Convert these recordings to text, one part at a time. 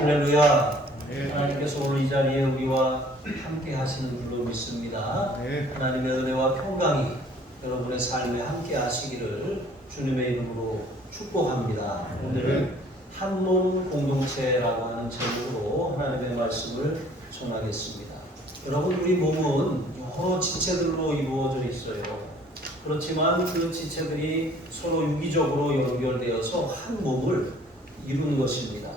할렐루야. 하나님께서 오늘 이 자리에 우리와 함께 하시는 줄로 믿습니다. 하나님의 은혜와 평강이 여러분의 삶에 함께 하시기를 주님의 이름으로 축복합니다. 오늘은 한 몸 공동체라고 하는 제목으로 하나님의 말씀을 전하겠습니다. 여러분, 우리 몸은 여러 지체들로 이루어져 있어요. 그렇지만 그 지체들이 서로 유기적으로 연결되어서 한 몸을 이루는 것입니다.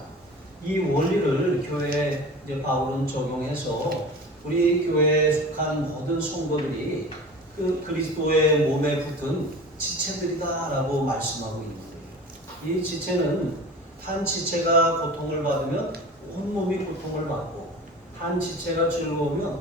이 원리를 교회에 바울은 적용해서 우리 교회에 속한 모든 성도들이 그 그리스도의 몸에 붙은 지체들이다라고 말씀하고 있는 거예요. 이 지체는 한 지체가 고통을 받으면 온 몸이 고통을 받고, 한 지체가 즐거우면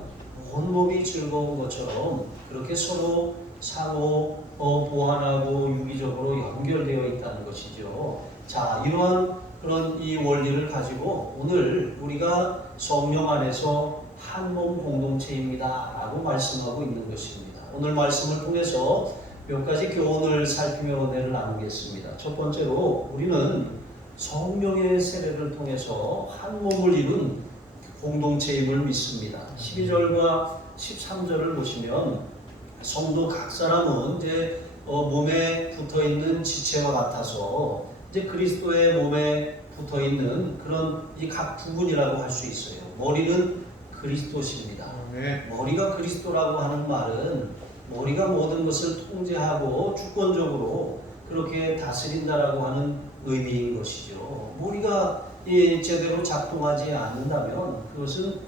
온 몸이 즐거운 것처럼 그렇게 서로 상호 보완하고 유기적으로 연결되어 있다는 것이죠. 자, 이러한 그런 이 원리를 가지고 오늘 우리가 성령 안에서 한 몸 공동체입니다 라고 말씀하고 있는 것입니다. 오늘 말씀을 통해서 몇 가지 교훈을 살피며 은혜를 나누겠습니다. 첫 번째로 우리는 성령의 세례를 통해서 한 몸을 이룬 공동체임을 믿습니다. 12절과 13절을 보시면 성도 각 사람은 이제 몸에 붙어 있는 지체와 같아서 이제 그리스도의 몸에 붙어 있는 그런 이 각 부분이라고 할 수 있어요. 머리는 그리스도십니다. 머리가 그리스도라고 하는 말은 머리가 모든 것을 통제하고 주권적으로 그렇게 다스린다라고 하는 의미인 것이죠. 머리가 제대로 작동하지 않는다면 그것은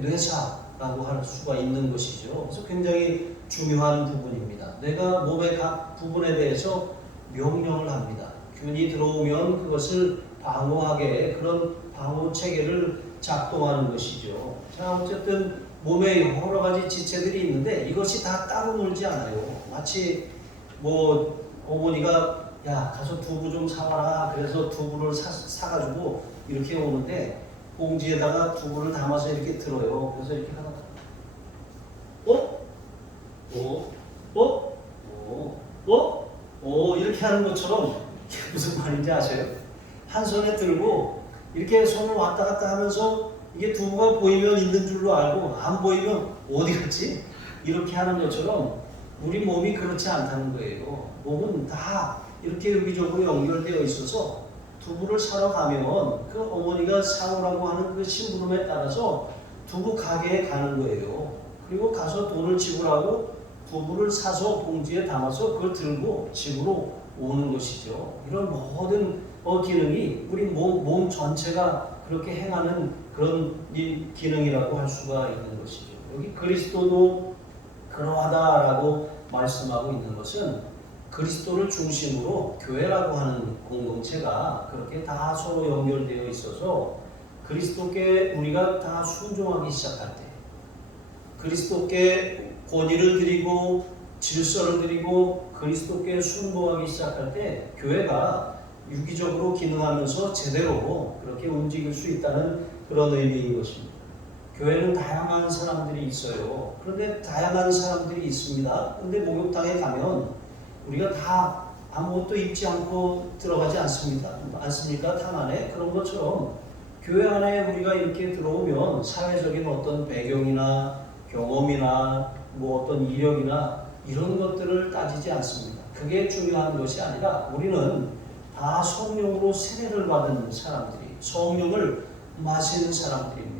뇌사라고 할 수가 있는 것이죠. 그래서 굉장히 중요한 부분입니다. 내가 몸의 각 부분에 대해서 명령을 합니다. 균이 들어오면 그것을 방어하게 그런 방어 체계를 작동하는 것이죠. 자, 어쨌든 몸에 여러 가지 지체들이 있는데 이것이 다 따로 놀지 않아요. 마치 어머니가 야, 가서 두부 좀 사와라. 그래서 두부를 사가지고 이렇게 오는데 봉지에다가 두부를 담아서 이렇게 들어요. 그래서 이렇게 하다가 이렇게 하는 것처럼 무슨 말인지 아세요? 한 손에 들고 이렇게 손을 왔다 갔다 하면서 이게 두부가 보이면 있는 줄로 알고 안 보이면 어디 갔지? 이렇게 하는 것처럼 우리 몸이 그렇지 않다는 거예요. 몸은 다 이렇게 유기적으로 연결되어 있어서 두부를 사러 가면 그 어머니가 사오라고 하는 그 심부름에 따라서 두부 가게에 가는 거예요. 그리고 가서 돈을 지불하고 두부를 사서 봉지에 담아서 그걸 들고 집으로 오는 것이죠. 이런 모든 기능이 우리 몸 전체가 그렇게 행하는 그런 기능이라고 할 수가 있는 것이죠. 여기 그리스도도 그러하다라고 말씀하고 있는 것은 그리스도를 중심으로 교회라고 하는 공동체가 그렇게 다 서로 연결되어 있어서 그리스도께 우리가 다 순종하기 시작할 때, 그리스도께 권위를 드리고 질서를 드리고 그리스도께 순종하기 시작할 때 교회가 유기적으로 기능하면서 제대로 그렇게 움직일 수 있다는 그런 의미인 것입니다. 교회는 다양한 사람들이 있어요. 그런데 다양한 사람들이 있습니다. 그런데 목욕탕에 가면 우리가 다 아무것도 입지 않고 들어가지 않습니까? 탕 안에. 그런 것처럼 교회 안에 우리가 이렇게 들어오면 사회적인 어떤 배경이나 경험이나 어떤 이력이나 이런 것들을 따지지 않습니다. 그게 중요한 것이 아니라 우리는 다 성령으로 세례를 받은 사람들이, 성령을 마시는 사람들입니다.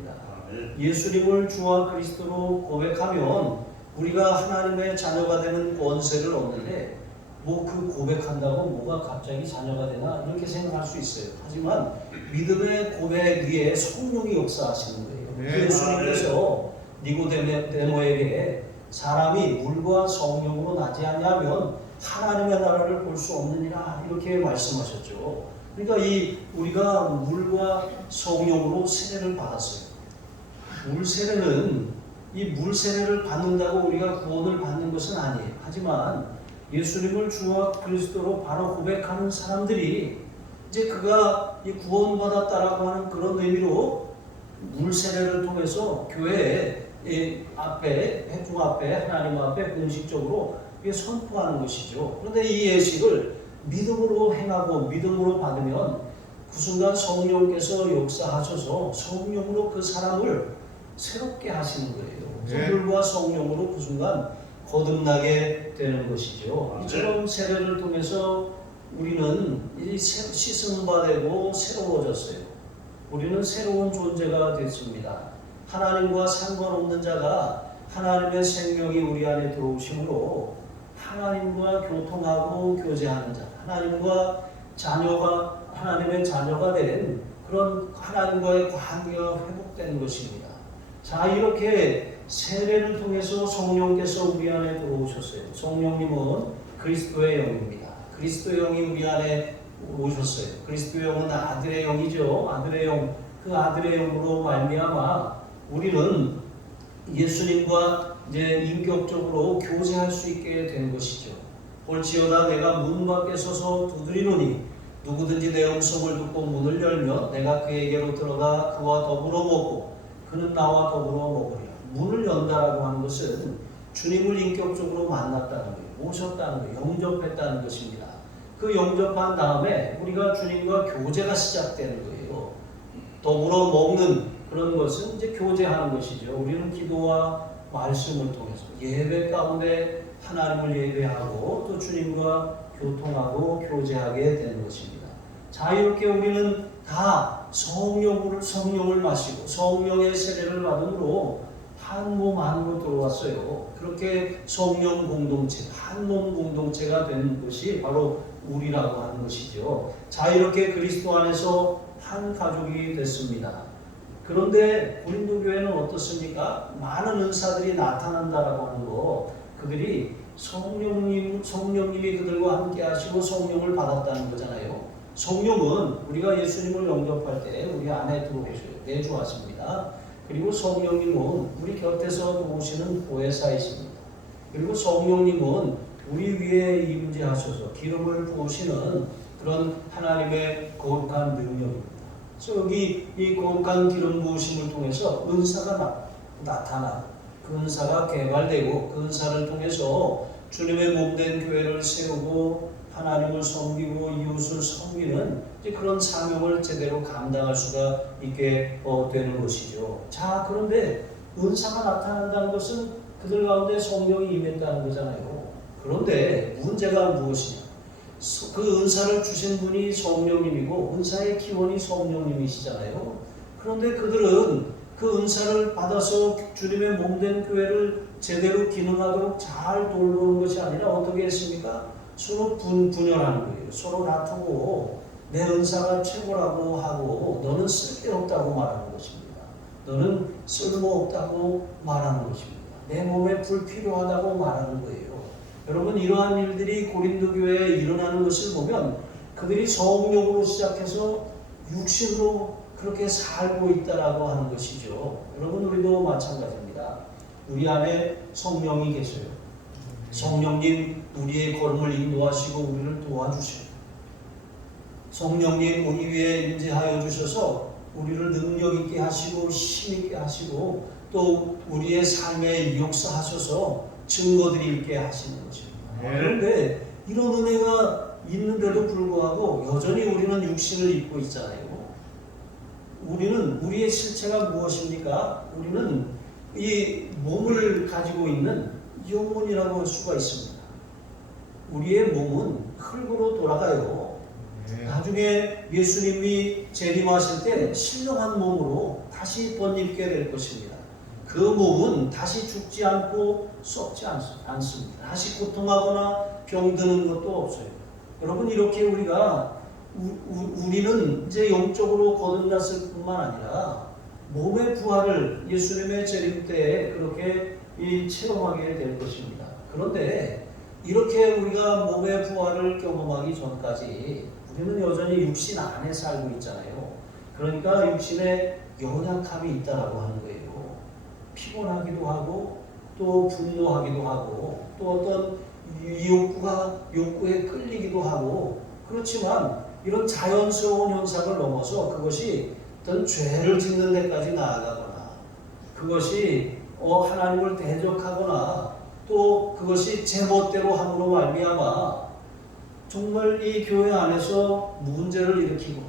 예수님을 주와 그리스도로 고백하면 우리가 하나님의 자녀가 되는 권세를 얻는데 그 고백한다고 뭐가 갑자기 자녀가 되나 이렇게 생각할 수 있어요. 하지만 믿음의 고백 위에 성령이 역사하시는 거예요. 예수님께서 니고데모에게 사람이 물과 성령으로 나지 않냐면 하나님의 나라를 볼 수 없느니라 이렇게 말씀하셨죠. 그러니까 우리가 물과 성령으로 세례를 받았어요. 물 세례는 이 물 세례를 받는다고 우리가 구원을 받는 것은 아니에요. 하지만 예수님을 주와 그리스도로 바로 고백하는 사람들이 이제 그가 구원받았다라고 하는 그런 의미로 물 세례를 통해서 교회 앞에, 회중 앞에, 하나님 앞에 공식적으로 선포하는 것이죠. 그런데 이 예식을 믿음으로 행하고 믿음으로 받으면 그 순간 성령께서 역사하셔서 성령으로 그 사람을 새롭게 하시는 거예요. 물과 성령으로 그 순간 거듭나게 되는 것이죠. 이처럼 세례를 통해서 우리는 씻음 받고 새로워졌어요. 우리는 새로운 존재가 됐습니다. 하나님과 상관없는 자가 하나님의 생명이 우리 안에 들어오심으로 하나님과 교통하고 교제하는 자, 하나님의 자녀가 된 그런 하나님과의 관계가 회복된 것입니다. 자, 이렇게 세례를 통해서 성령께서 우리 안에 들어오셨어요. 성령님은 그리스도의 영입니다. 그리스도의 영이 우리 안에 오셨어요. 그리스도의 영은 아들의 영이죠. 아들의 영, 그 아들의 영으로 말미암아 우리는 예수님과 이제 인격적으로 교제할 수 있게 된 것이죠. 볼지어다 내가 문 밖에 서서 두드리노니 누구든지 내 음성을 듣고 문을 열면 내가 그에게로 들어가 그와 더불어 먹고 그는 나와 더불어 먹으리라. 문을 연다라고 하는 것은 주님을 인격적으로 만났다는 거예요. 모셨다는 거예요. 영접했다는 것입니다. 그 영접한 다음에 우리가 주님과 교제가 시작되는 거예요. 더불어 먹는 그런 것은 이제 교제하는 것이죠. 우리는 기도와 말씀을 통해서 예배 가운데 하나님을 예배하고 또 주님과 교통하고 교제하게 되는 것입니다. 자, 이렇게 우리는 다 성령을 마시고 성령의 세례를 받음으로 한 몸 안으로 들어왔어요. 그렇게 성령 공동체, 한 몸 공동체가 되는 것이 바로 우리라고 하는 것이죠. 자, 이렇게 그리스도 안에서 한 가족이 됐습니다. 그런데 고린도 교회는 어떻습니까? 많은 은사들이 나타난다라고 하는 거, 그들이 성령님이 그들과 함께 하시고 성령을 받았다는 거잖아요. 성령은 우리가 예수님을 영접할 때 우리 안에 들어오셔요. 내주하십니다. 그리고 성령님은 우리 곁에서 도우시는 보혜사이십니다. 그리고 성령님은 우리 위에 임재하셔서 기름을 부으시는 그런 하나님의 거룩한 능력입니다. 그래서 여기 이 거룩한 기름 부으심을 통해서 은사가 나타나고 그 은사가 개발되고 그 은사를 통해서 주님의 몸된 교회를 세우고 하나님을 섬기고 이웃을 섬기는 그런 사명을 제대로 감당할 수가 있게 되는 것이죠. 자, 그런데 은사가 나타난다는 것은 그들 가운데 성령이 임했다는 거잖아요. 그런데 문제가 무엇이냐? 그 은사를 주신 분이 성령님이고 은사의 기원이 성령님이시잖아요. 그런데 그들은 그 은사를 받아서 주님의 몸된 교회를 제대로 기능하도록 잘 돌보는 것이 아니라 어떻게 했습니까? 서로 분열하는 거예요. 서로 다투고 내 은사가 최고라고 하고 너는 쓸데없다고 말하는 것입니다. 너는 쓸모없다고 말하는 것입니다. 내 몸에 불필요하다고 말하는 거예요. 여러분, 이러한 일들이 고린도 교회에 일어나는 것을 보면 그들이 성령으로 시작해서 육신으로 그렇게 살고 있다라고 하는 것이죠. 여러분, 우리도 마찬가지입니다. 우리 안에 성령이 계셔요. 성령님 우리의 걸음을 인도하시고 우리를 도와주셔요. 성령님 우리 위에 임재하여 주셔서 우리를 능력 있게 하시고 힘 있게 하시고 또 우리의 삶에 역사하셔서 증거들이 있게 하시는 것입니다. 그런데 이런 은혜가 있는데도 불구하고 여전히 우리는 육신을 입고 있잖아요. 우리의 실체가 무엇입니까? 우리는 이 몸을 가지고 있는 영혼이라고 할 수가 있습니다. 우리의 몸은 흙으로 돌아가요. 나중에 예수님이 재림하실 때 신령한 몸으로 다시 번입게 될 것입니다. 그 몸은 다시 죽지 않고 썩지 않습니다. 다시 고통하거나 병드는 것도 없어요. 여러분, 이렇게 우리는 이제 영적으로 거듭났을 뿐만 아니라 몸의 부활을 예수님의 재림 때에 그렇게 체험하게 될 것입니다. 그런데 이렇게 우리가 몸의 부활을 경험하기 전까지 우리는 여전히 육신 안에 살고 있잖아요. 그러니까 육신에 연약함이 있다라고 하는 거예요. 피곤하기도 하고 또 분노하기도 하고 또 어떤 욕구에 끌리기도 하고, 그렇지만 이런 자연스러운 현상을 넘어서 그것이 어떤 죄를 짓는 데까지 나아가거나 그것이 하나님을 대적하거나 또 그것이 제멋대로 함으로 말미암아 정말 이 교회 안에서 문제를 일으키고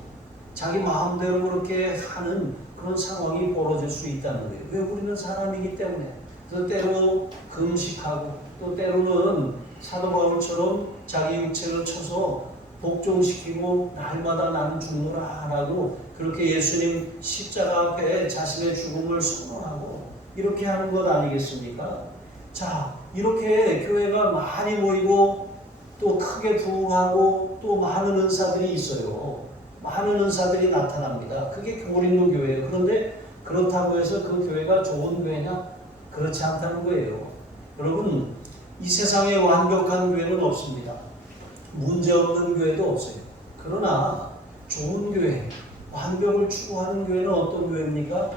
자기 마음대로 그렇게 하는 그런 상황이 벌어질 수 있다는 거예요. 왜? 우리는 사람이기 때문에. 그래서 때로 금식하고 또 때로는 사도 바울처럼 자기 육체를 쳐서 복종시키고 날마다 나는 죽노라라고 그렇게 예수님 십자가 앞에 자신의 죽음을 선언하고 이렇게 하는 것 아니겠습니까? 자, 이렇게 교회가 많이 모이고 또 크게 부흥하고 또 많은 은사들이 있어요. 많은 은사들이 나타납니다. 그게 고린도 교회예요. 그런데 그렇다고 해서 그 교회가 좋은 교회냐? 그렇지 않다는 거예요. 여러분, 이 세상에 완벽한 교회는 없습니다. 문제없는 교회도 없어요. 그러나 좋은 교회, 완벽을 추구하는 교회는 어떤 교회입니까?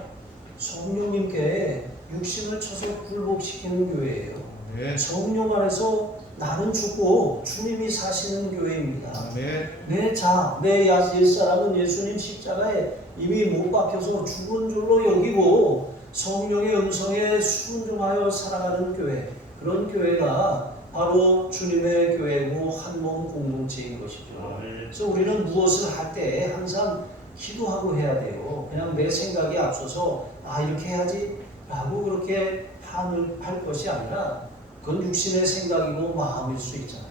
성령님께 육신을 쳐서 굴복시키는 교회예요. 네. 성령 안에서 나는 죽고 주님이 사시는 교회입니다. 내 옛사람은 예수님 십자가에 이미 못 박혀서 죽은 줄로 여기고 성령의 음성에 순종하여 살아가는 교회, 그런 교회가 바로 주님의 교회고 한몸 공동체인 것이죠. 그래서 우리는 무엇을 할 때 항상 기도하고 해야 돼요. 그냥 내 생각이 앞서서 이렇게 해야지 라고 그렇게 할 것이 아니라 그건 육신의 생각이고 마음일 수 있잖아요.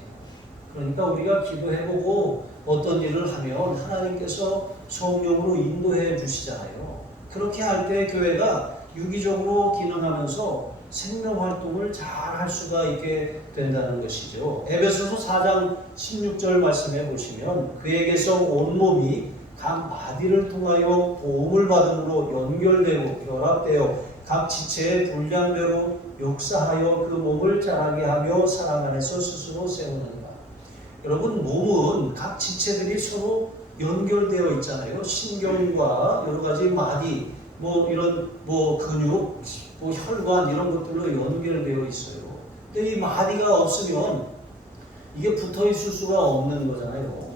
그러니까 우리가 기도해보고 어떤 일을 하면 하나님께서 성령으로 인도해 주시잖아요. 그렇게 할 때 교회가 유기적으로 기능하면서 생명활동을 잘 할 수가 있게 된다는 것이죠. 에베소서 4장 16절 말씀해 보시면 그에게서 온몸이 각 마디를 통하여 도움을 받음으로 연결되고 결합되어 각 지체의 분량대로 역사하여 그 몸을 자라게 하며 사랑 안에서 스스로 세우는가. 여러분, 몸은 각 지체들이 서로 연결되어 있잖아요. 신경과 여러 가지 마디, 이런 근육, 혈관 이런 것들로 연결되어 있어요. 근데 이 마디가 없으면 이게 붙어 있을 수가 없는 거잖아요.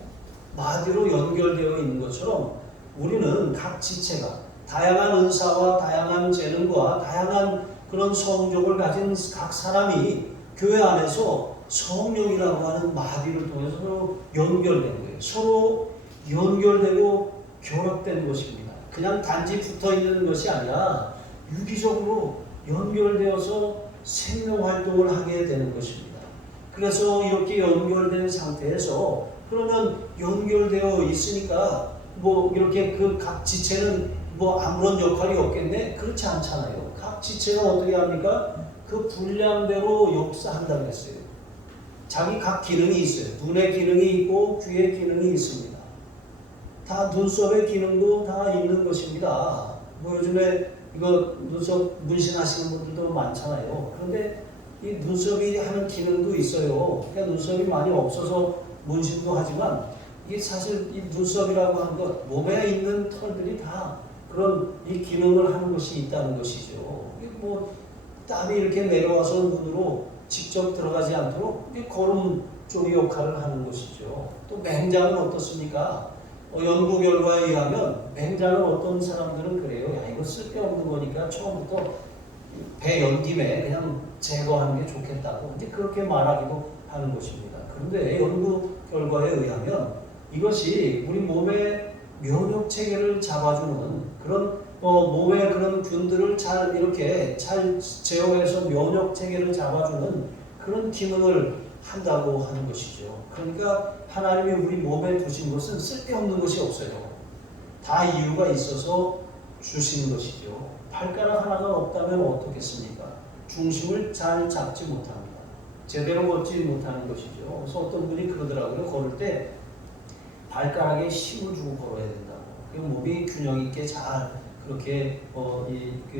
마디로 연결되어 있는 것처럼 우리는 각 지체가 다양한 은사와 다양한 재능과 다양한 그런 성적을 가진 각 사람이 교회 안에서 성령이라고 하는 마디를 통해서 서로 연결된 거예요. 서로 연결되고 결합된 것입니다. 그냥 단지 붙어 있는 것이 아니라 유기적으로 연결되어서 생명활동을 하게 되는 것입니다. 그래서 이렇게 연결된 상태에서 그러면 연결되어 있으니까 이렇게 그 각 지체는 아무런 역할이 없겠네? 그렇지 않잖아요. 각 지체가 어떻게 합니까? 그 분량대로 역사한다고 했어요. 자기 각 기능이 있어요. 눈의 기능이 있고 귀의 기능이 있습니다. 다 눈썹의 기능도 다 있는 것입니다. 요즘에 이거 눈썹 문신하시는 분들도 많잖아요. 그런데 이 눈썹이 하는 기능도 있어요. 그러니까 눈썹이 많이 없어서 문신도 하지만 이게 사실 이 눈썹이라고 하는 것, 몸에 있는 털들이 다 그런 이 기능을 하는 것이 있다는 것이죠. 땀이 이렇게 내려와서 눈으로 직접 들어가지 않도록 거름 쪽의 역할을 하는 것이죠. 또 맹장은 어떻습니까? 연구 결과에 의하면 맹장은 어떤 사람들은 그래요. 이거 쓸데없는 거니까 처음부터 배 연김에 그냥 제거하는 게 좋겠다고 이제 그렇게 말하기도 하는 것입니다. 그런데 연구 결과에 의하면 이것이 우리 몸의 면역 체계를 잡아주는 그런 몸의 그런 균들을 이렇게 잘 제어해서 면역 체계를 잡아주는 그런 기능을 한다고 하는 것이죠. 그러니까 하나님이 우리 몸에 두신 것은 쓸데없는 것이 없어요. 다 이유가 있어서 주신 것이죠. 발가락 하나가 없다면 어떻겠습니까? 중심을 잘 잡지 못합니다. 제대로 걷지 못하는 것이죠. 그래서 어떤 분이 그러더라고요. 걸을 때 발가락에 힘을 주고 걸어야 된다고. 그 몸이 균형 있게 잘 그렇게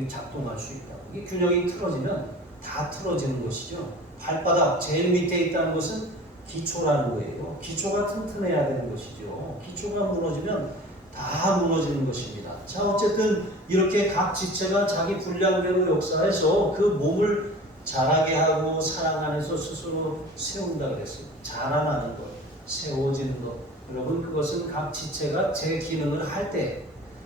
작동할 수 있다고. 이 균형이 틀어지면 다 틀어지는 것이죠. 발바닥 제일 밑에 있다는 것은 기초라는 거예요. 기초가 튼튼해야 되는 것이죠. 기초가 무너지면 다 무너지는 것입니다. 자, 어쨌든 이렇게 각 지체가 자기 분량대로 역사해서 그 몸을 자라게 하고 사랑 안에서 스스로 세운다 그랬어요. 자라나는 것, 세워지는 것. 여러분, 그것은 각 지체가 제 기능을 할 때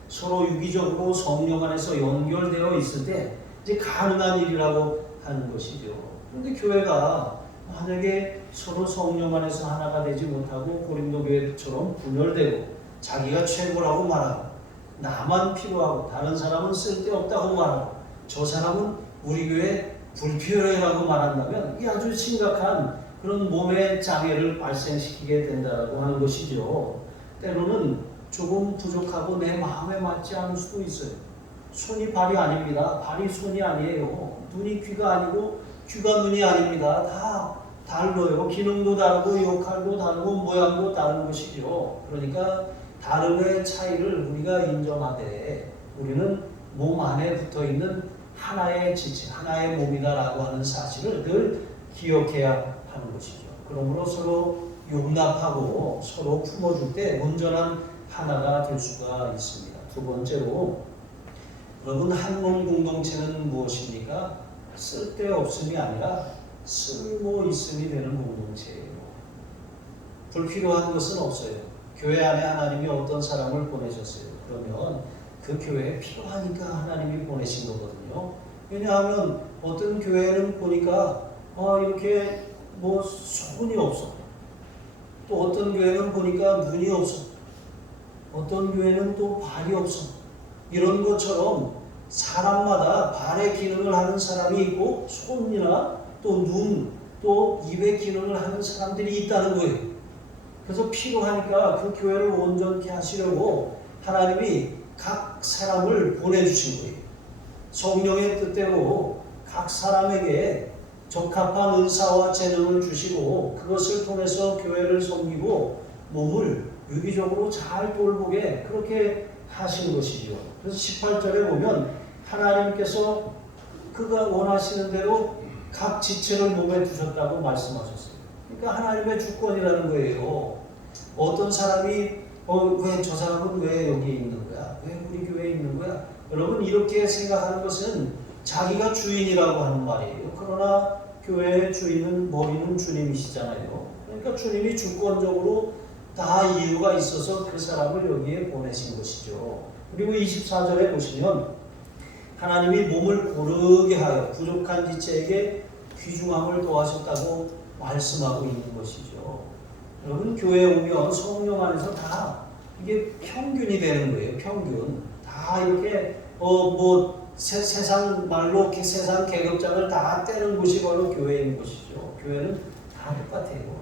서로 유기적으로 성령 안에서 연결되어 있을 때 이제 가능한 일이라고 하는 것이죠. 그런데 교회가 만약에 서로 성령 안에서 하나가 되지 못하고 고린도 교회처럼 분열되고 자기가 최고라고 말하고, 나만 필요하고 다른 사람은 쓸데없다고 말하고, 저 사람은 우리 교회 불필요해라고 말한다면 이 아주 심각한 그런 몸의 장애를 발생시키게 된다라고 하는 것이죠. 때로는 조금 부족하고 내 마음에 맞지 않을 수도 있어요. 손이 발이 아닙니다. 발이 손이 아니에요. 눈이 귀가 아니고 귀가 눈이 아닙니다. 다 다르고요. 기능도 다르고 역할도 다르고 모양도 다른 것이죠. 그러니까 다름의 차이를 우리가 인정하되 우리는 몸 안에 붙어있는 하나의 지체, 하나의 몸이다라고 하는 사실을 늘 기억해야 하는 것이죠. 그러므로 서로 용납하고 서로 품어줄 때 온전한 하나가 될 수가 있습니다. 두 번째로, 여러분, 한 몸 공동체는 무엇입니까? 쓸데없음이 아니라 쓸모 있음이 되는 공동체예요. 불필요한 것은 없어요. 교회 안에 하나님이 어떤 사람을 보내셨어요. 그러면 그 교회에 필요하니까 하나님이 보내신 거거든요. 왜냐하면 어떤 교회는 보니까 이렇게 뭐 손이 없어. 또 어떤 교회는 보니까 눈이 없어. 어떤 교회는 또 발이 없어. 이런 것처럼 사람마다 발의 기능을 하는 사람이 있고 손이나 또 눈, 또 입의 기능을 하는 사람들이 있다는 거예요. 그래서 필요하니까 그 교회를 온전케 하시려고 하나님이 각 사람을 보내주신 거예요. 성령의 뜻대로 각 사람에게 적합한 은사와 재능을 주시고 그것을 통해서 교회를 섬기고 몸을 유기적으로 잘 돌보게 그렇게 하신 것이죠. 그래서 18절에 보면 하나님께서 그가 원하시는 대로 각 지체를 몸에 두셨다고 말씀하셨어요. 그러니까 하나님의 주권이라는 거예요. 어떤 사람이 왜 저 사람은 왜 여기 있는 거야? 왜 우리 교회에 있는 거야? 여러분, 이렇게 생각하는 것은 자기가 주인이라고 하는 말이에요. 그러나 교회의 주인은 머리는 주님이시잖아요. 그러니까 주님이 주권적으로 다 이유가 있어서 그 사람을 여기에 보내신 것이죠. 그리고 24절에 보시면 하나님이 몸을 고르게 하여 부족한 지체에게 귀중함을 더하셨다고 말씀하고 있는 것이죠. 여러분, 교회에 오면 성령 안에서 다 이게 평균이 되는 거예요. 평균. 다 이렇게 세상 말로 세상 계급장을 다 떼는 곳이 바로 교회인 것이죠. 교회는 다 똑같아요.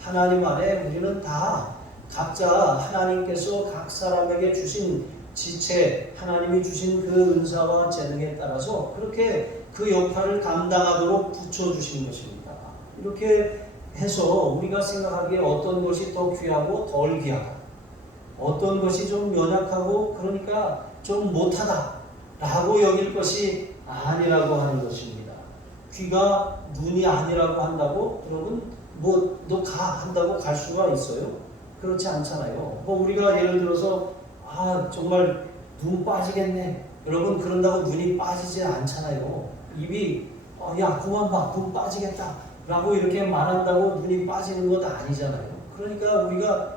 하나님 안에 우리는 다 각자 하나님께서 각 사람에게 주신 지체, 하나님이 주신 그 은사와 재능에 따라서 그렇게 그 역할을 감당하도록 붙여주신 것입니다. 이렇게 해서 우리가 생각하기에 어떤 것이 더 귀하고 덜 귀하다, 어떤 것이 좀 연약하고 그러니까 좀 못하다 라고 여길 것이 아니라고 하는 것입니다. 귀가 눈이 아니라고 한다고 여러분 너 가 한다고 갈 수가 있어요? 그렇지 않잖아요. 우리가 예를 들어서 정말 눈 빠지겠네. 여러분, 그런다고 눈이 빠지지 않잖아요. 입이 야 그만 봐, 눈 빠지겠다 라고 이렇게 말한다고 눈이 빠지는 것 아니잖아요. 그러니까 우리가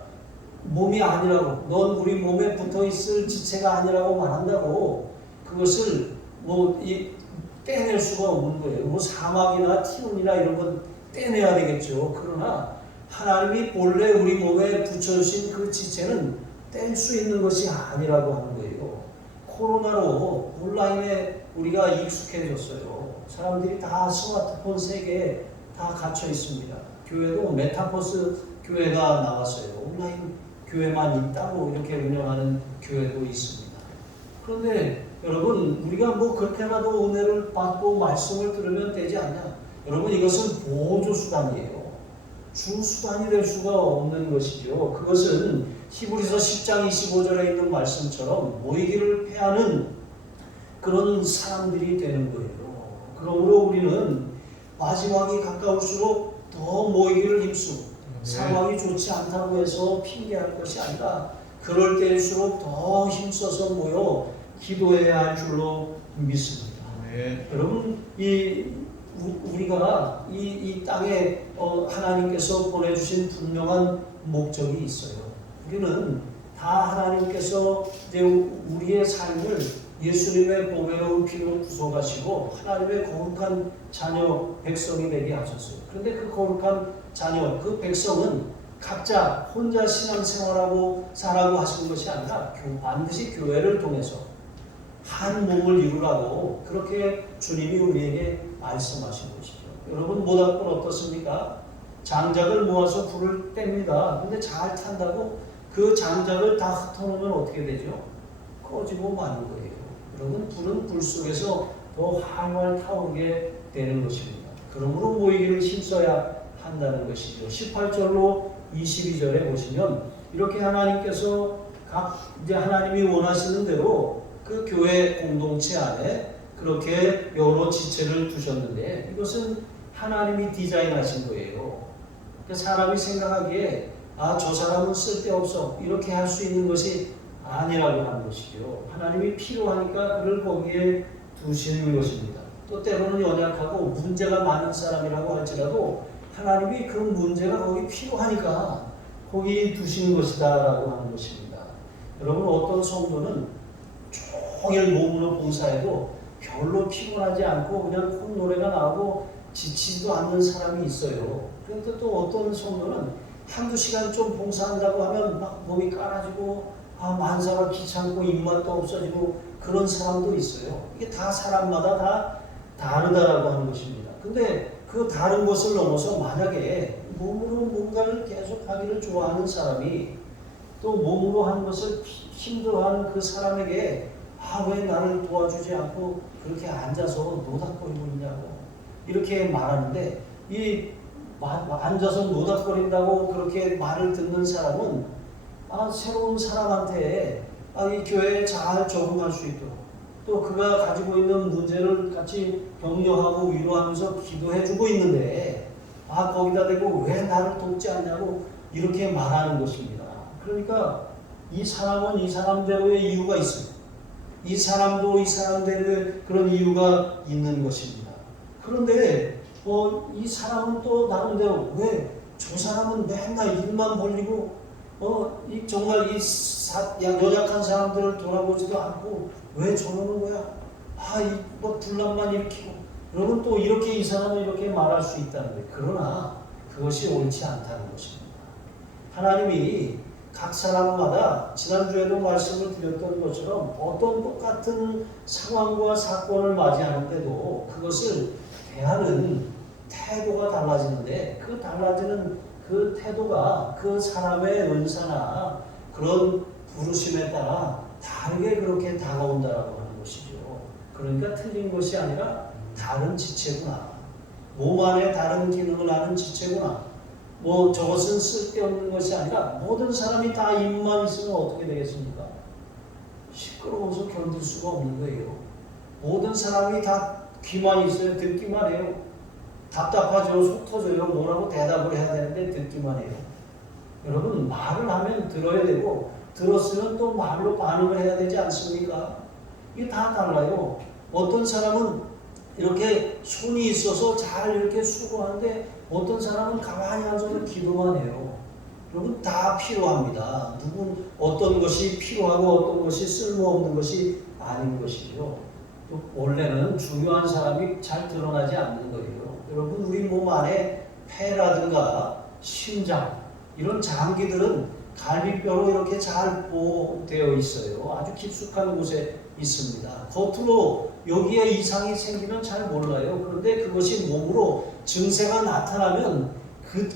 몸이 아니라고, 넌 우리 몸에 붙어있을 지체가 아니라고 말한다고 그것을 떼낼 수가 없는 거예요. 사막이나 티눈이나 이런 건 떼내야 되겠죠. 그러나 하나님이 본래 우리 몸에 붙여주신 그 지체는 뗄 수 있는 것이 아니라고 하는 거예요. 코로나로 온라인에 우리가 익숙해졌어요. 사람들이 다 스마트폰 세계에 다 갇혀 있습니다. 교회도 메타버스 교회가 나왔어요. 온라인 교회만 있다고 이렇게 운영하는 교회도 있습니다. 그런데 여러분, 우리가 그렇게라도 은혜를 받고 말씀을 들으면 되지 않냐? 여러분, 이것은 보조수단이에요. 주수단이 될 수가 없는 것이죠. 그것은 히브리서 10장 25절에 있는 말씀처럼 모이기를 패하는 그런 사람들이 되는 거예요. 그러므로 우리는 마지막이 가까울수록 더 모이기를 힘쓰고 상황이 좋지 않다고 해서 핑계할 것이 아니라 그럴 때일수록 더 힘써서 모여 기도해야 할 줄로 믿습니다. 여러분, 우리가 이 땅에 하나님께서 보내주신 분명한 목적이 있어요. 우리는 다 하나님께서 이제 우리의 삶을 예수님의 보배로운 피로 구속하시고 하나님의 거룩한 자녀 백성이 되게 하셨어요. 그런데 그 거룩한 자녀, 그 백성은 각자 혼자 신앙생활하고 살라고 하신 것이 아니라 반드시 교회를 통해서 한 몸을 이루라고 그렇게 주님이 우리에게 말씀하신 것이죠. 여러분 모닥불 어떻습니까? 장작을 모아서 불을 뗍니다. 근데 잘 탄다고 그 장작을 다 흩어놓으면 어떻게 되죠? 꺼지고 마는 거예요. 여러분 불은 불 속에서 더 활활 타오르게 되는 것입니다. 그러므로 모이기를 힘써야 한다는 것이죠. 18절로 22절에 보시면 이렇게 하나님께서 이제 하나님이 원하시는 대로 그 교회 공동체 안에 그렇게 여러 지체를 두셨는데 이것은 하나님이 디자인하신 거예요. 사람이 생각하기에 저 사람은 쓸데없어 이렇게 할 수 있는 것이 아니라고 하는 것이죠. 하나님이 필요하니까 그를 거기에 두시는 것입니다. 또 때로는 연약하고 문제가 많은 사람이라고 할지라도 하나님이 그 문제가 거기 필요하니까 거기 두시는 것이다 라고 하는 것입니다. 여러분 어떤 성도는 종일 몸으로 봉사해도 별로 피곤하지 않고 그냥 콧노래가 나오고 지치지도 않는 사람이 있어요. 그런데 또 어떤 성도는 한두 시간 좀 봉사한다고 하면 막 몸이 깔아지고 만사가 귀찮고 입맛도 없어지고 그런 사람도 있어요. 이게 다 사람마다 다 다르다라고 하는 것입니다. 근데 그 다른 것을 넘어서 만약에 몸으로 뭔가를 계속 하기를 좋아하는 사람이 또 몸으로 하는 것을 힘들어하는 그 사람에게 왜 나를 도와주지 않고 그렇게 앉아서 노닥거리고 있냐고 이렇게 말하는데 이 앉아서 노닥거린다고 그렇게 말을 듣는 사람은 새로운 사람한테 이 교회에 잘 적응할 수 있도록 또 그가 가지고 있는 문제를 같이 격려하고 위로하면서 기도해주고 있는데 거기다 대고 왜 나를 돕지 않냐고 이렇게 말하는 것입니다. 그러니까 이 사람은 이 사람대로의 이유가 있습니다. 이 사람도 이 사람대로의 그런 이유가 있는 것입니다. 그런데 이 사람은 또 나름대로 왜 저 사람은 맨날 일만 벌리고 정말 이 연약한 사람들을 돌아보지도 않고 왜 저러는 거야? 분란만 일으키고 여러분 또 이렇게 이 사람은 이렇게 말할 수 있다는 거예요. 그러나 그것이 옳지 않다는 것입니다. 하나님이 각 사람마다 지난주에도 말씀을 드렸던 것처럼 어떤 똑같은 상황과 사건을 맞이하는데도 그것을 대하는 태도가 달라지는데 그 달라지는 그 태도가 그 사람의 은사나 그런 부르심에 따라 다르게 그렇게 다가온다라고 하는 것이죠. 그러니까 틀린 것이 아니라 다른 지체구나. 몸 안에 다른 기능을 하는 지체구나. 저것은 쓸데없는 것이 아니라 모든 사람이 다 입만 있으면 어떻게 되겠습니까? 시끄러워서 견딜 수가 없는 거예요. 모든 사람이 다 귀만 있어요. 듣기만 해요. 답답하죠. 속 터져요. 뭐라고 대답을 해야 되는데 듣기만 해요. 여러분 말을 하면 들어야 되고 들었으면 또 말로 반응을 해야 되지 않습니까? 이게 다 달라요. 어떤 사람은 이렇게 손이 있어서 잘 이렇게 수고하는데 어떤 사람은 가만히 앉아서 기도만 해요. 여러분 다 필요합니다. 어떤 것이 필요하고 어떤 것이 쓸모없는 것이 아닌 것이죠. 또 원래는 중요한 사람이 잘 드러나지 않는 거예요. 여러분 우리 몸 안에 폐라든가 심장 이런 장기들은 갈비뼈로 이렇게 잘 보호되어 있어요. 아주 깊숙한 곳에 있습니다. 겉으로 여기에 이상이 생기면 잘 몰라요. 그런데 그것이 몸으로 증세가 나타나면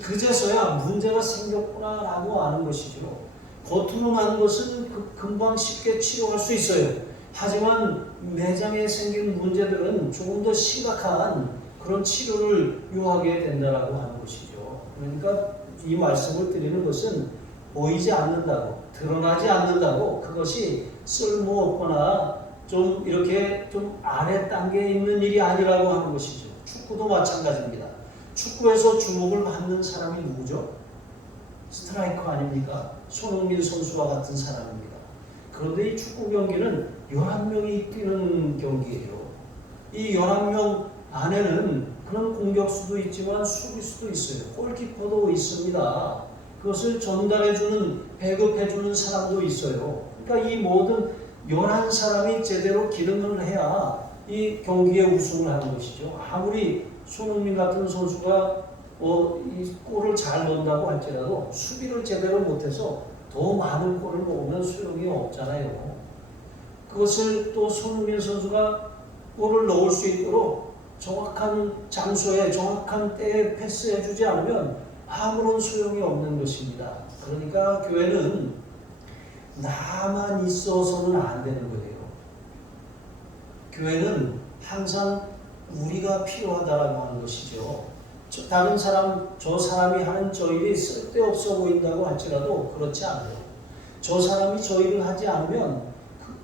그제서야 문제가 생겼구나라고 아는 것이죠. 겉으로 나는 것은 금방 쉽게 치료할 수 있어요. 하지만 내장에 생긴 문제들은 조금 더 심각한 그런 치료를 요하게 된다라고 하는 것이죠. 그러니까 이 말씀을 드리는 것은 보이지 않는다고, 드러나지 않는다고 그것이 쓸모없거나 좀 이렇게 좀 아래 단계에 있는 일이 아니라고 하는 것이죠. 축구도 마찬가지입니다. 축구에서 주목을 받는 사람이 누구죠? 스트라이커 아닙니까? 손흥민 선수와 같은 사람입니다. 그런데 이 축구 경기는 11명이 뛰는 경기예요. 이 11명 안에는 그런 공격수도 있지만 수비수도 있어요. 골키퍼도 있습니다. 그것을 전달해주는, 배급해주는 사람도 있어요. 그러니까 이 모든 11사람이 제대로 기능을 해야 이 경기에 우승을 하는 것이죠. 아무리 손흥민 같은 선수가 이 골을 잘 넣는다고 할지라도 수비를 제대로 못해서 더 많은 골을 먹으면 소용이 없잖아요. 그것을 또 손흥민 선수가 골을 넣을 수 있도록 정확한 장소에 정확한 때에 패스해주지 않으면 아무런 소용이 없는 것입니다. 그러니까 교회는 나만 있어서는 안 되는 거예요. 교회는 항상 우리가 필요하다라고 하는 것이죠. 다른 사람, 저 사람이 하는 저 일이 쓸데없어 보인다고 할지라도 그렇지 않아요. 저 사람이 저 일을 하지 않으면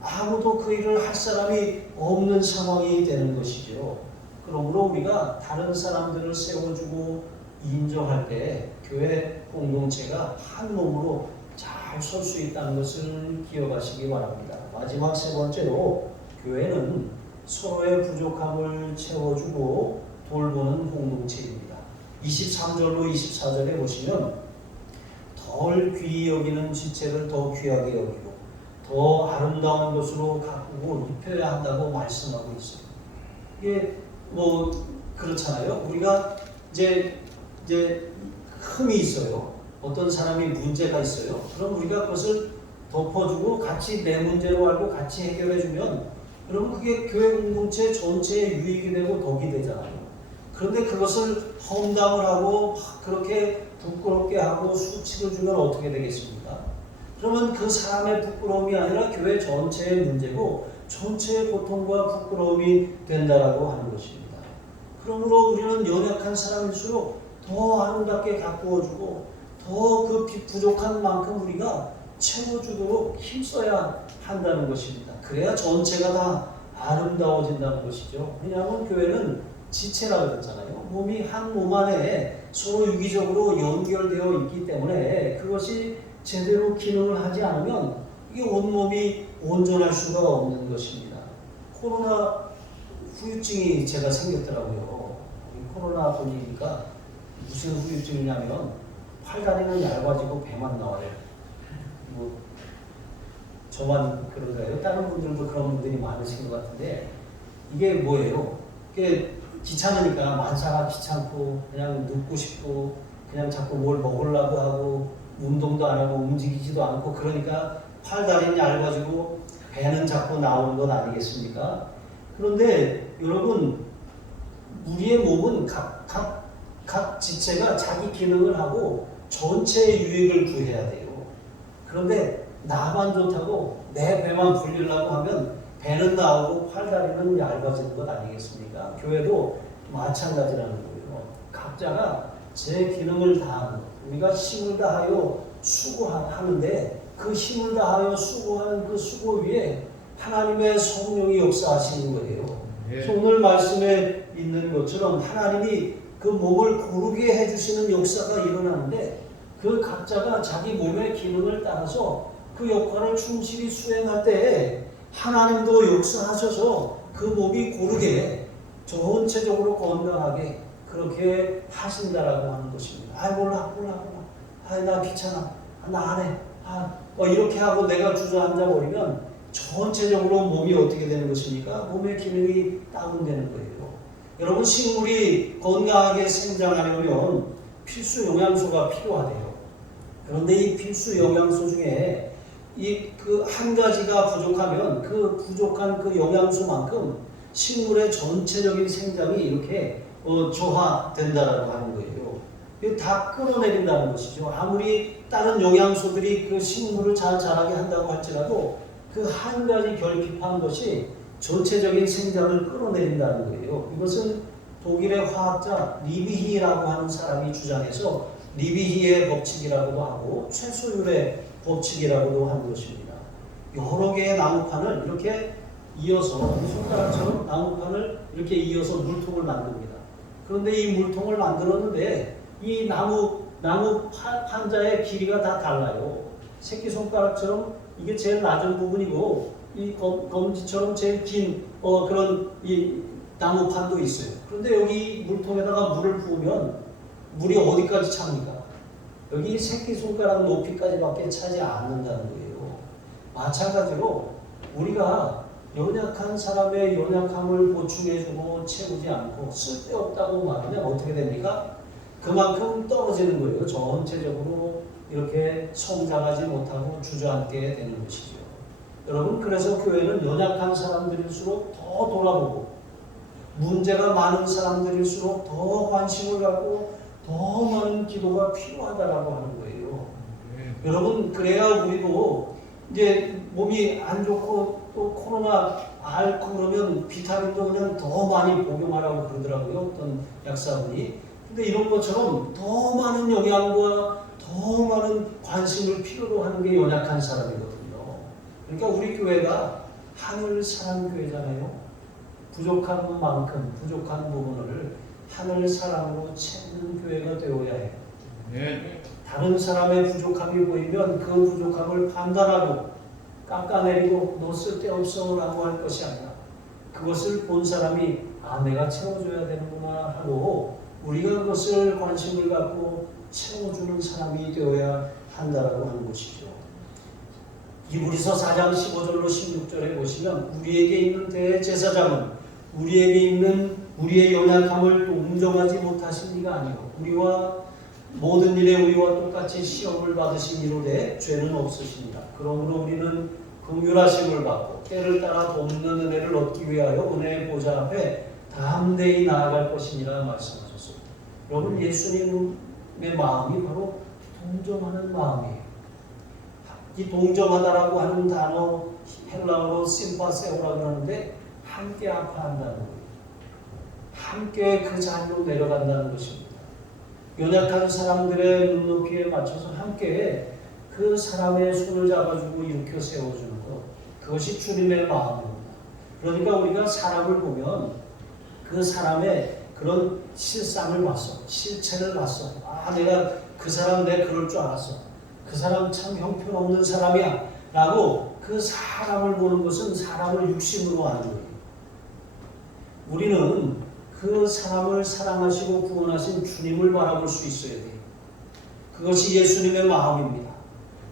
아무도 그 일을 할 사람이 없는 상황이 되는 것이죠. 그러므로 우리가 다른 사람들을 세워주고 인정할 때 교회 공동체가 한 몸으로 잘 설 수 있다는 것을 기억하시기 바랍니다. 마지막 세 번째로 교회는 서로의 부족함을 채워주고 돌보는 공동체입니다. 23절로 24절에 보시면 덜 귀히 여기는 지체를 더 귀하게 여기고 더 아름다운 것으로 가꾸고 입혀야 한다고 말씀하고 있어요. 이게 뭐 그렇잖아요. 우리가 이제 흠이 있어요. 어떤 사람이 문제가 있어요. 그럼 우리가 그것을 덮어주고 같이 내 문제로 알고 같이 해결해주면 그러면 그게 교회 공동체 전체의 유익이 되고 덕이 되잖아요. 그런데 그것을 험담을 하고 그렇게 부끄럽게 하고 수치를 주면 어떻게 되겠습니까? 그러면 그 사람의 부끄러움이 아니라 교회 전체의 문제고 전체의 고통과 부끄러움이 된다라고 하는 것입니다. 그러므로 우리는 연약한 사람일수록 더 아름답게 가꾸어주고 더 그 부족한 만큼 우리가 채워주도록 힘써야 한다는 것입니다. 그래야 전체가 다 아름다워진다는 것이죠. 왜냐하면 교회는 지체라고 그랬잖아요. 몸이 한 몸 안에 서로 유기적으로 연결되어 있기 때문에 그것이 제대로 기능을 하지 않으면 이게 온몸이 온전할 수가 없는 것입니다. 코로나 후유증이 제가 생겼더라고요. 코로나 보니까 무슨 후유증이냐면 팔다리는 얇아지고 배만 나와요. 뭐 저만 그런가요? 다른 분들도 그런 분들이 많으신 것 같은데 이게 뭐예요? 이게 귀찮으니까 만사가 귀찮고 그냥 눕고 싶고 그냥 자꾸 뭘 먹으려고 하고 운동도 안 하고 움직이지도 않고 그러니까 팔다리는 얇아지고 배는 자꾸 나오는 것 아니겠습니까? 그런데 여러분 우리의 몸은 각 지체가 자기 기능을 하고 전체의 유익을 구해야 돼요. 그런데 나만 좋다고 내 배만 불리려고 하면 배는 나오고 팔다리는 얇아지는 것 아니겠습니까? 교회도 마찬가지라는 거예요. 각자가 제 기능을 다하는 우리가 힘을 다하여 수고하는데 그 힘을 다하여 수고하는 그 수고 위에 하나님의 성령이 역사하시는 거예요. 오늘 말씀에 있는 것처럼 하나님이 그 몸을 고르게 해주시는 역사가 일어나는데 그 각자가 자기 몸의 기능을 따라서 그 역할을 충실히 수행할 때 하나님도 역사하셔서 그 몸이 고르게 전체적으로 건강하게 그렇게 하신다라고 하는 것입니다. 몰라. 나 귀찮아. 나 안 해. 이렇게 하고 내가 주저앉아 버리면 전체적으로 몸이 어떻게 되는 것입니까? 몸의 기능이 다운되는 거예요. 여러분 식물이 건강하게 생장하려면 필수 영양소가 필요하대요. 그런데 이 필수 영양소 중에 이 그 한 가지가 부족하면 그 부족한 그 영양소만큼 식물의 전체적인 생장이 이렇게 저하된다라고 하는 거예요. 이거 다 끌어내린다는 것이죠. 아무리 다른 영양소들이 그 식물을 잘 자라게 한다고 할지라도 그 한 가지 결핍한 것이 전체적인 생장을 끌어내린다는 거예요. 이것은 독일의 화학자 리비히라고 하는 사람이 주장해서 리비히의 법칙이라고도 하고 최소율의 법칙이라고도 하는 것입니다. 여러 개의 나무판을 이렇게 이어서 손가락처럼 나무판을 이렇게 이어서 물통을 만듭니다. 그런데 이 물통을 만들었는데 이 나무 판자의 길이가 다 달라요. 새끼손가락처럼 이게 제일 낮은 부분이고 이 검지처럼 제일 긴 그런 이 나무판도 있어요. 그런데 여기 물통에다가 물을 부으면 물이 어디까지 찹니까? 여기 새끼손가락 높이까지밖에 차지 않는다는 거예요. 마찬가지로 우리가 연약한 사람의 연약함을 보충해주고 채우지 않고 쓸데없다고 말하면 어떻게 됩니까? 그만큼 떨어지는 거예요. 전체적으로 이렇게 성장하지 못하고 주저앉게 되는 것이죠. 여러분, 그래서 교회는 연약한 사람들일수록 더 돌아보고 문제가 많은 사람들일수록 더 관심을 갖고 더 많은 기도가 필요하다라고 하는 거예요. 여러분, 그래야 우리도 이제 몸이 안 좋고 또 코로나 앓고 그러면 비타민도 그냥 더 많이 복용하라고 그러더라고요. 어떤 약사분이. 근데 이런 것처럼 더 많은 영양과 더 많은 관심을 필요로 하는 게 연약한 사람이거든요. 그러니까 우리 교회가 하늘 사랑 교회잖아요. 부족한 만큼 부족한 부분을 하늘 사랑으로 채우는 교회가 되어야 해요. 다른 사람의 부족함이 보이면 그 부족함을 판단하고 깎아내리고 너 쓸데없어 라고 할 것이 아니라 그것을 본 사람이 내가 채워줘야 되는구나 하고 우리가 그것을 관심을 갖고 채워주는 사람이 되어야 한다라고 하는 것이죠. 히브리서 4장 15절로 16절에 보시면 우리에게 있는 대제사장은 우리에게 있는 우리의 연약함을 인정하지 못하신 이가 아니요 우리와 모든 일에 우리와 똑같이 시험을 받으신 이로되 죄는 없으십니다. 그러므로 우리는 긍휼하심을 받고 때를 따라 돕는 은혜를 얻기 위하여 은혜의 보좌 앞에 담대히 나아갈 것이니라 말씀하셨습니다. 여러분, 예수님의 마음이 바로 동정하는 마음이에요. 이 동정하다라고 하는 단어 헬라어로 심파세오라고 하는데 함께 아파한다는 거예요. 함께 그 자리로 내려간다는 것입니다. 연약한 사람들의 눈높이에 맞춰서 함께 그 사람의 손을 잡아주고 일으켜 세워주는 것, 그것이 주님의 마음입니다. 그러니까 우리가 사람을 보면 그 사람의 그런 실상을 봤어, 실체를 봤어. 내가 그 사람 내 그럴 줄 알았어. 그 사람 참 형편없는 사람이야 라고 그 사람을 보는 것은 사람을 육신으로 아는 거예요. 우리는 그 사람을 사랑하시고 구원하신 주님을 바라볼 수 있어야 돼요. 그것이 예수님의 마음입니다.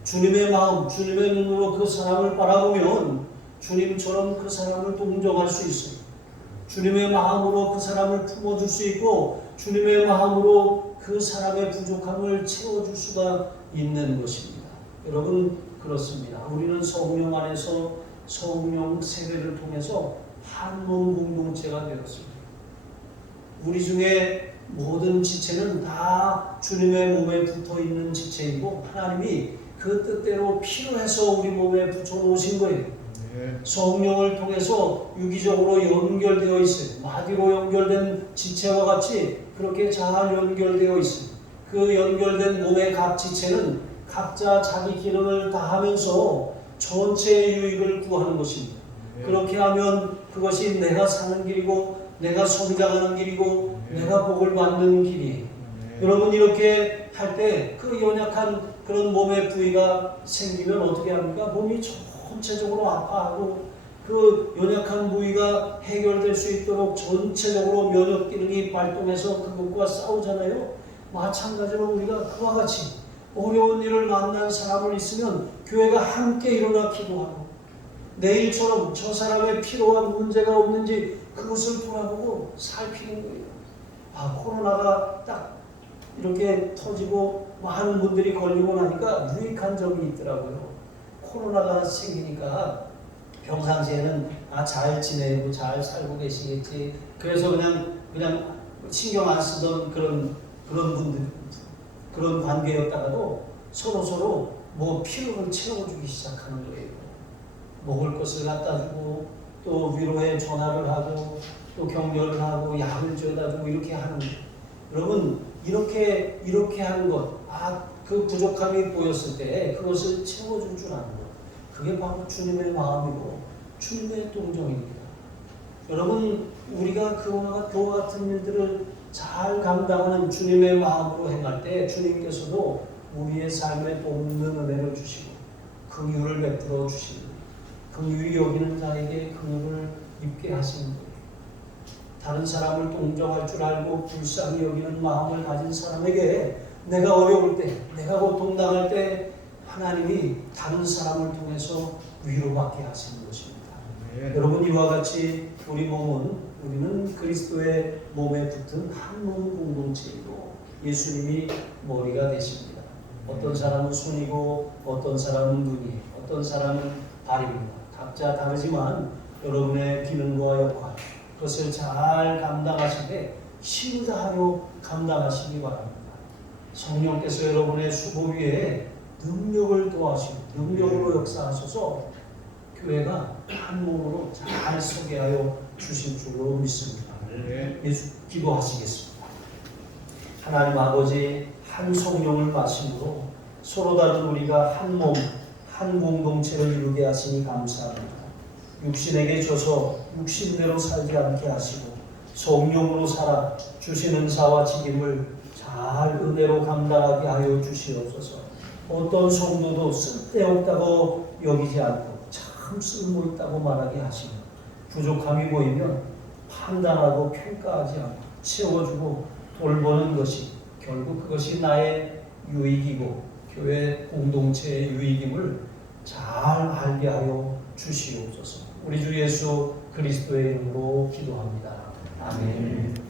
주님의 마음, 주님의 눈으로 그 사람을 바라보면 주님처럼 그 사람을 동정할 수 있어요. 주님의 마음으로 그 사람을 품어줄 수 있고 주님의 마음으로 그 사람의 부족함을 채워줄 수가 있는 것입니다. 여러분, 그렇습니다. 우리는 성령 안에서 성령 세례를 통해서 한 몸 공동체가 되었습니다. 우리 중에 모든 지체는 다 주님의 몸에 붙어 있는 지체이고 하나님이 그 뜻대로 필요해서 우리 몸에 붙여 놓으신 거예요. 성령을 통해서 유기적으로 연결되어 있어요. 마디로 연결된 지체와 같이 그렇게 잘 연결되어 있습니다. 그 연결된 몸의 각 지체는 각자 자기 기능을 다하면서 전체의 유익을 구하는 것입니다. 그렇게 하면 그것이 내가 사는 길이고 내가 성장하는 길이고 내가 복을 받는 길이에요. 여러분, 이렇게 할 때 그 연약한 그런 몸의 부위가 생기면 어떻게 합니까? 몸이 전체적으로 아파하고 그 연약한 부위가 해결될 수 있도록 전체적으로 면역 기능이 발동해서 그것과 싸우잖아요. 마찬가지로 우리가 그와 같이 어려운 일을 만난 사람을 있으면 교회가 함께 일어나 기도하고 내일처럼 저 사람의 필요한 문제가 없는지 그것을 돌아보고 살피는 거예요. 코로나가 딱 이렇게 터지고 많은 분들이 걸리고 나니까 유익한 점이 있더라고요. 코로나가 생기니까 평상시에는 잘 지내고 잘 살고 계시겠지. 그래서 그냥 신경 안 쓰던 그런 분들, 그런 관계였다가도 서로 뭐 필요를 채워주기 시작하는 거예요. 먹을 것을 갖다 주고 또 위로의 전화를 하고 또 격려를 하고 약을 줘다 주고 이렇게 하는 거예요. 여러분, 이렇게 하는 것, 그 부족함이 보였을 때 그것을 채워줄 줄 아는 것, 그게 바로 주님의 마음이고 주님의 동정입니다. 여러분, 우리가 그와 같은 일들을 잘 감당하는 주님의 마음으로 행할 때 주님께서도 우리의 삶에 돕는 은혜를 주시고 긍휼을 베풀어 주시고 긍휼히 여기는 자에게 긍휼을 입게 하시는 거예요. 다른 사람을 동정할 줄 알고 불쌍히 여기는 마음을 가진 사람에게 내가 어려울 때, 내가 고통당할 때 하나님이 다른 사람을 통해서 위로받게 하시는 것입니다. 여러분, 이와 같이 우리는 그리스도의 몸에 붙은 한 몸 공동체이고 예수님이 머리가 되십니다. 어떤 사람은 손이고 어떤 사람은 눈이, 어떤 사람은 발입니다. 각자 다르지만 여러분의 기능과 역할, 그것을 잘 감당하시되 신자하여 감당하시기 바랍니다. 성령께서 여러분의 수고 위에 능력을 더하시고 능력으로 역사하셔서 교회가 한 몸으로 잘 서게 하여 주실 줄로 믿습니다. 기도하시겠습니다. 하나님 아버지, 한 성령을 마심으로 서로 다른 우리가 한 몸, 한 공동체를 이루게 하시니 감사합니다. 육신에게 져서 육신대로 살지 않게 하시고 성령으로 살아 주신 은사와 직임을 잘 은혜로 감당하게 하여 주시옵소서. 어떤 성도도 쓸데없다고 여기지 않고 참 쓸모있다고 말하게 하시고, 부족함이 보이면 판단하고 평가하지 않고 채워주고 돌보는 것이 결국 그것이 나의 유익이고 교회 공동체의 유익임을 잘 알게 하여 주시옵소서. 우리 주 예수 그리스도의 이름으로 기도합니다. 아멘.